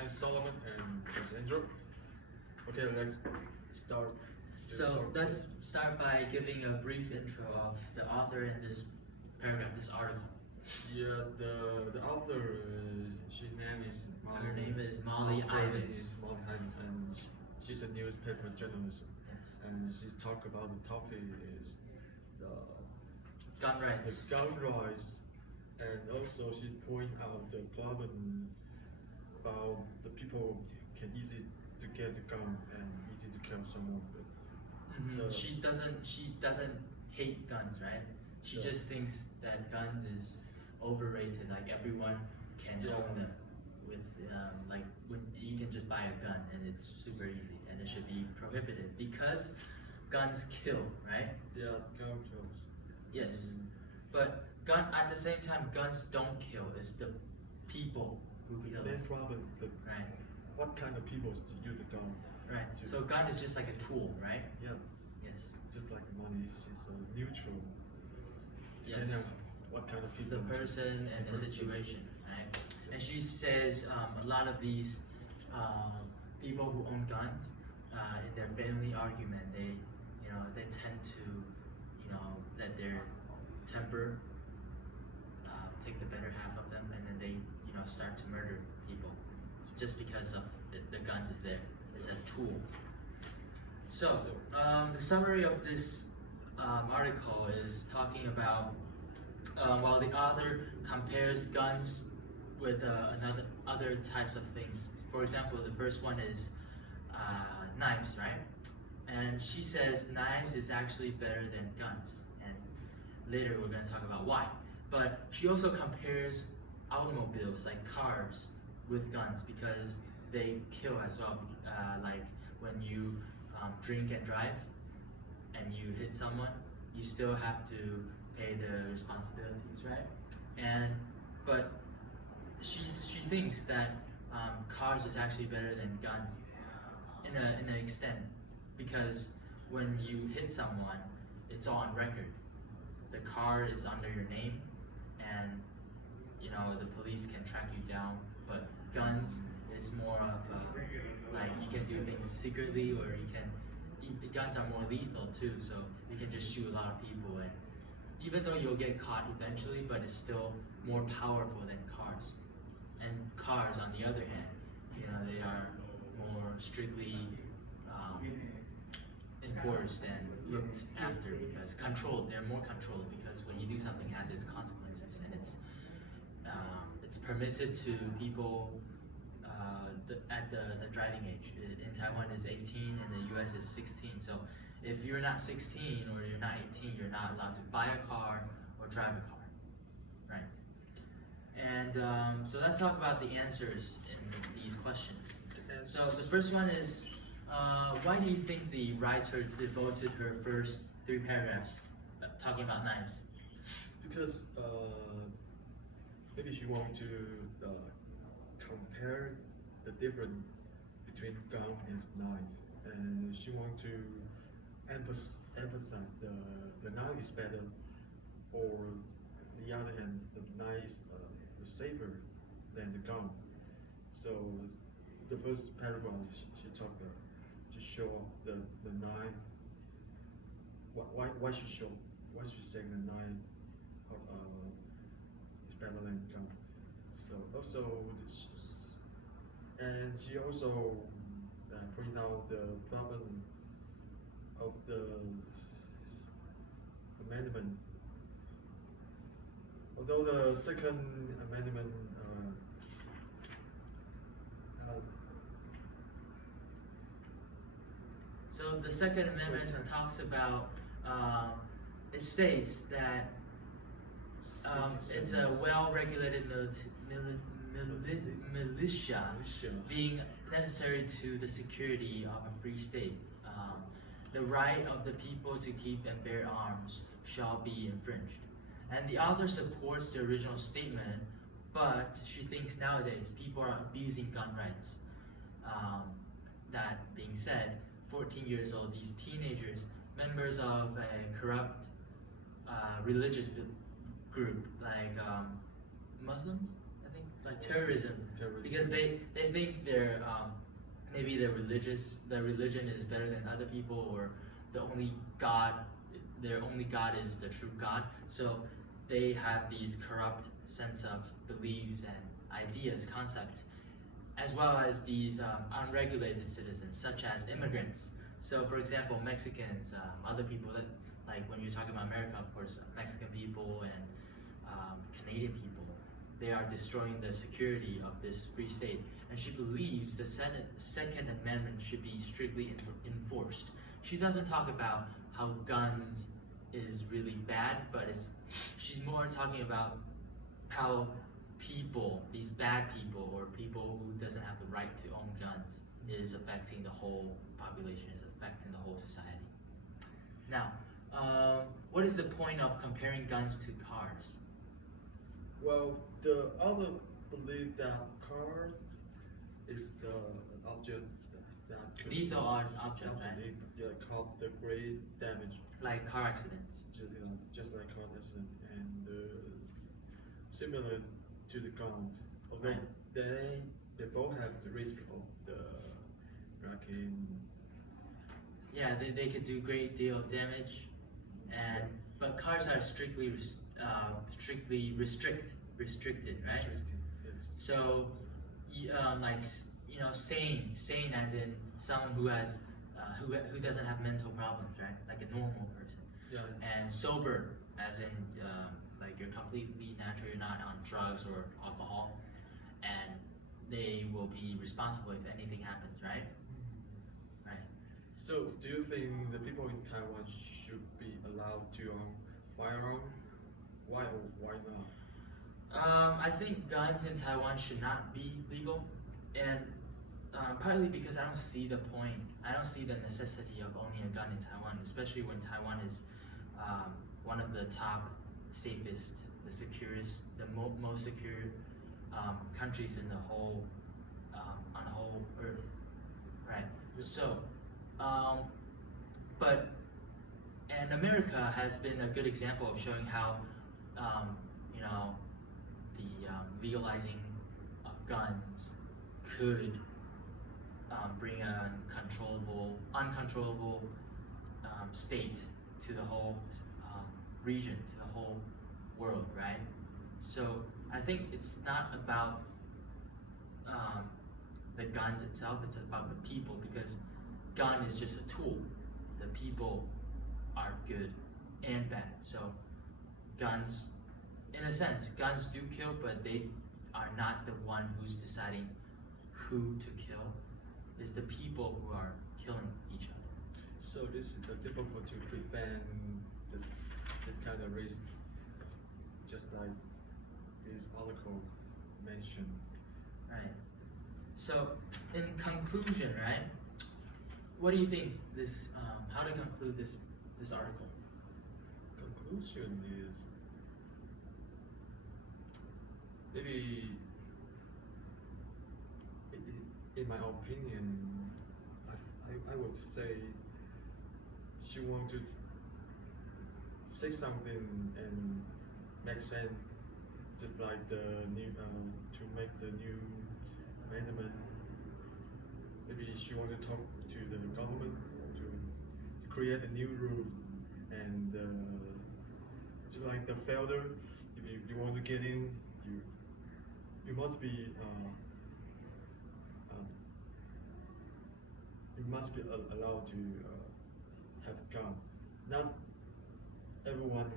Hi, Solomon and Miss Andrew. Okay, let's start. So let's start by giving a brief intro of the author in this paragraph, this article. Yeah, the author, she name is Molly. Her name is Molly Ivins. Is Molly Ivins, and she's a newspaper journalist. Yes. And she talk about the topic is the Gun rights. gun rights, and also she point out the problem about the people can easy to get the gun and easy to kill someone. She doesn't hate guns, right? She Yeah. just thinks that guns is overrated. Like everyone can own them. With like when you can just buy a gun and it's super easy, and it should be prohibited because guns kill, right? Yeah, gun kills. Yes, but at the same time, guns don't kill. It's the people who kill. Main problem is Right. what kind of people use the gun. Right. So gun is just like a tool, right? Yeah, Yes. just like money is neutral. Yes. Depending on what kind of people. The person and the situation, right? And she says a lot of these people who own guns in their family argument, they tend to let their temper take the better half of them, and then they start to murder people just because of the guns is there. It's a tool. So the summary of this article is talking about while the author compares guns with other types of things. For example, the first one is knives, right? And she says knives is actually better than guns, and later we're going to talk about why. But she also compares automobiles, like cars, with guns because they kill as well. Like when you drink and drive and you hit someone, you still have to pay the responsibilities, right? But she thinks that cars is actually better than guns in an extent, because when you hit someone, it's all on record. The car is under your name, and the police can track you down. But guns is more of like you can do things secretly, or guns are more lethal too, so you can just shoot a lot of people, and even though you'll get caught eventually, but it's still more powerful than cars. And cars, on the other hand, they are more strictly enforced and looked after because controlled. They're more controlled because when you do something, it has its consequences, and it's permitted to people at the driving age. In Taiwan is 18, and the US is 16. So if you're not 16 or you're not 18, you're not allowed to buy a car or drive a car, right? And so let's talk about the answers in these questions. So the first one is, why do you think the writer devoted her first 3 paragraphs talking about knives? Because maybe she want to compare the difference between gun and knife, and she want to emphasize the knife is better, or on the other hand, the knife is safer than the gun. So the first paragraph she talked to show the knife. Why she say the knife is better than gun. So also and she also point out the problem of the amendment. Although the second amendment so the Second Amendment talks about, it states that it's a well-regulated militia being necessary to the security of a free state. The right of the people to keep and bear arms shall be infringed. And the author supports the original statement, but she thinks nowadays people are abusing gun rights. That being said, 14 years old, these teenagers, members of a corrupt religious group like Muslims, I think, terrorism, because they think maybe their religion is better than other people, or their only God is the true God. So they have these corrupt sense of beliefs and ideas, concepts, as well as these unregulated citizens, such as immigrants. So, for example, Mexicans, other people that, like when you're talking about America, of course, Mexican people and Canadian people, they are destroying the security of this free state. And she believes the Second Amendment should be strictly enforced. She doesn't talk about how guns is really bad, but she's more talking about how people, these bad people, or people who doesn't have the right to own guns, is affecting the whole population, is affecting the whole society. Now, what is the point of comparing guns to cars? Well, the other believe that car is the object that could Lethal object, right? cause the great damage, Like car accidents. just like car accident, and similar to the guns. Although Right. they both have the risk of the wrecking. Yeah, they could do great deal of damage, but cars are strictly restricted, right? Restricted, yes. So, sane as in someone who has who doesn't have mental problems, right? Like a normal person. Yeah. And sober as in like you're completely natural, you're not on drugs or alcohol, and they will be responsible if anything happens, right? Right. So, do you think the people in Taiwan should be allowed to own firearm? Why or why not? I think guns in Taiwan should not be legal, and partly because I don't see the point. I don't see the necessity of owning a gun in Taiwan, especially when Taiwan is one of the top, safest, the securest, the most secure countries in the whole on the whole earth, right? So, and America has been a good example of showing how the legalizing of guns could bring an uncontrollable state to the whole region, to the whole world, right? So I think it's not about the guns itself, it's about the people, because gun is just a tool. The people are good and bad. So guns, in a sense, guns do kill, but they are not the one who's deciding who to kill. It's the people who are killing each other. So this is difficult to prevent this kind of risk, just like this article mentioned. Right. So, in conclusion, right? What do you think this? How to conclude this article? Conclusion is maybe, in my opinion, I would say she wants to say something and make sense, just like the new to make the new amendment. Maybe she wants to talk to the government to create a new rule, and just like the felder, if you want to get in, you must be allowed to have gun. Not everyone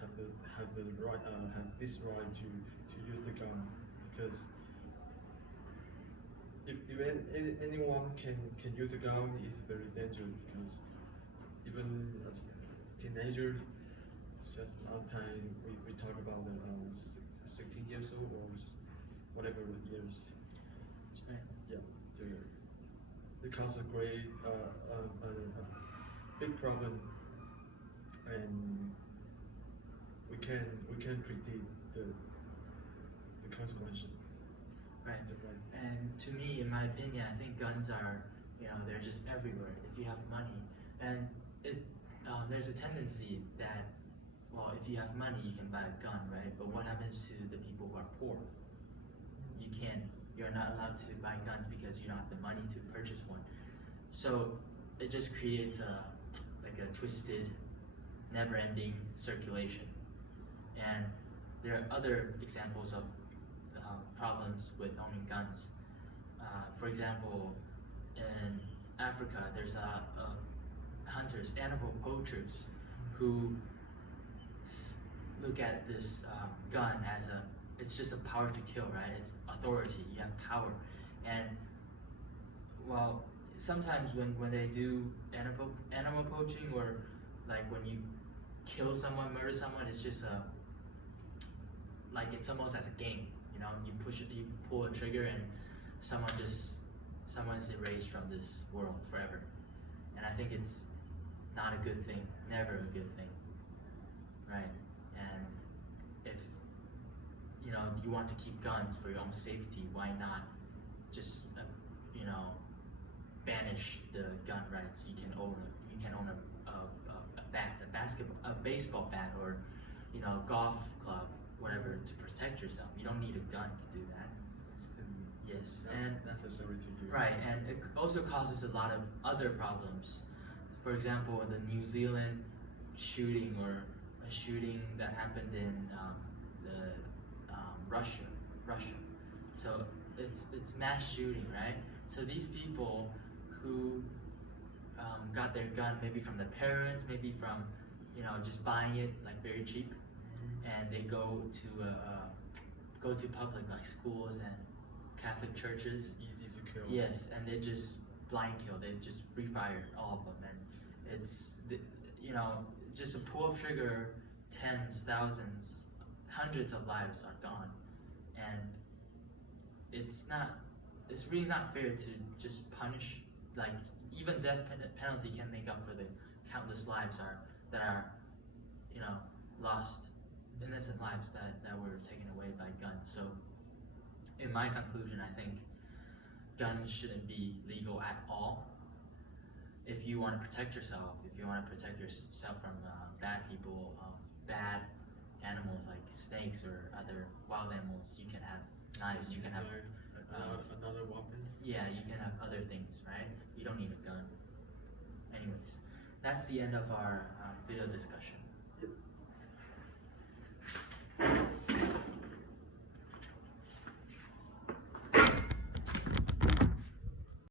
have the right have this right to use the gun, because if anyone can use the gun, it's very dangerous, because even as a teenager, just last time we talked about the 16 years old or whatever years. Right. Yeah, it causes a great big problem, and we can predict the consequences. Right. And to me, in my opinion, I think guns are, they're just everywhere if you have money. And there's a tendency that well, if you have money, you can buy a gun, right? But what happens to the people who are poor? You're not allowed to buy guns because you don't have the money to purchase one. So it just creates like a twisted, never-ending circulation. And there are other examples of problems with owning guns. For example, in Africa, there's a hunters, animal poachers, who look at this gun as it's just a power to kill, right? It's authority, you have power. And well, sometimes when they do animal poaching, or like when you kill someone, murder someone, it's just like it's almost as a game, you know? You pull a trigger, and someone's erased from this world forever. And I think it's not a good thing, never a good thing, right? And if you want to keep guns for your own safety, why not just banish the gun rights? You can own a bat, a baseball bat, or golf club, whatever, to protect yourself. You don't need a gun to do that. Yes, and necessary to use. Right, and it also causes a lot of other problems. For example, the New Zealand shooting, or a shooting that happened in Russia. So it's mass shooting, right? So these people who got their gun maybe from their parents, maybe from just buying it like very cheap, and they go to public like schools and Catholic churches. Easy to kill. Yes, and they just blind kill. They just free fire all of them, and it's just a pull of trigger, tens, thousands, hundreds of lives are gone, and it's really not fair to just punish. Like even death penalty can make up for the countless lives that are lost, innocent lives that were taken away by guns. So in my conclusion, I think guns shouldn't be legal at all. If you want to protect yourself, if you want to protect yourself from bad people, bad animals like snakes or other wild animals, you can have knives, you can have another weapon. Yeah, you can have other things, right? You don't need a gun. Anyways, that's the end of our video discussion.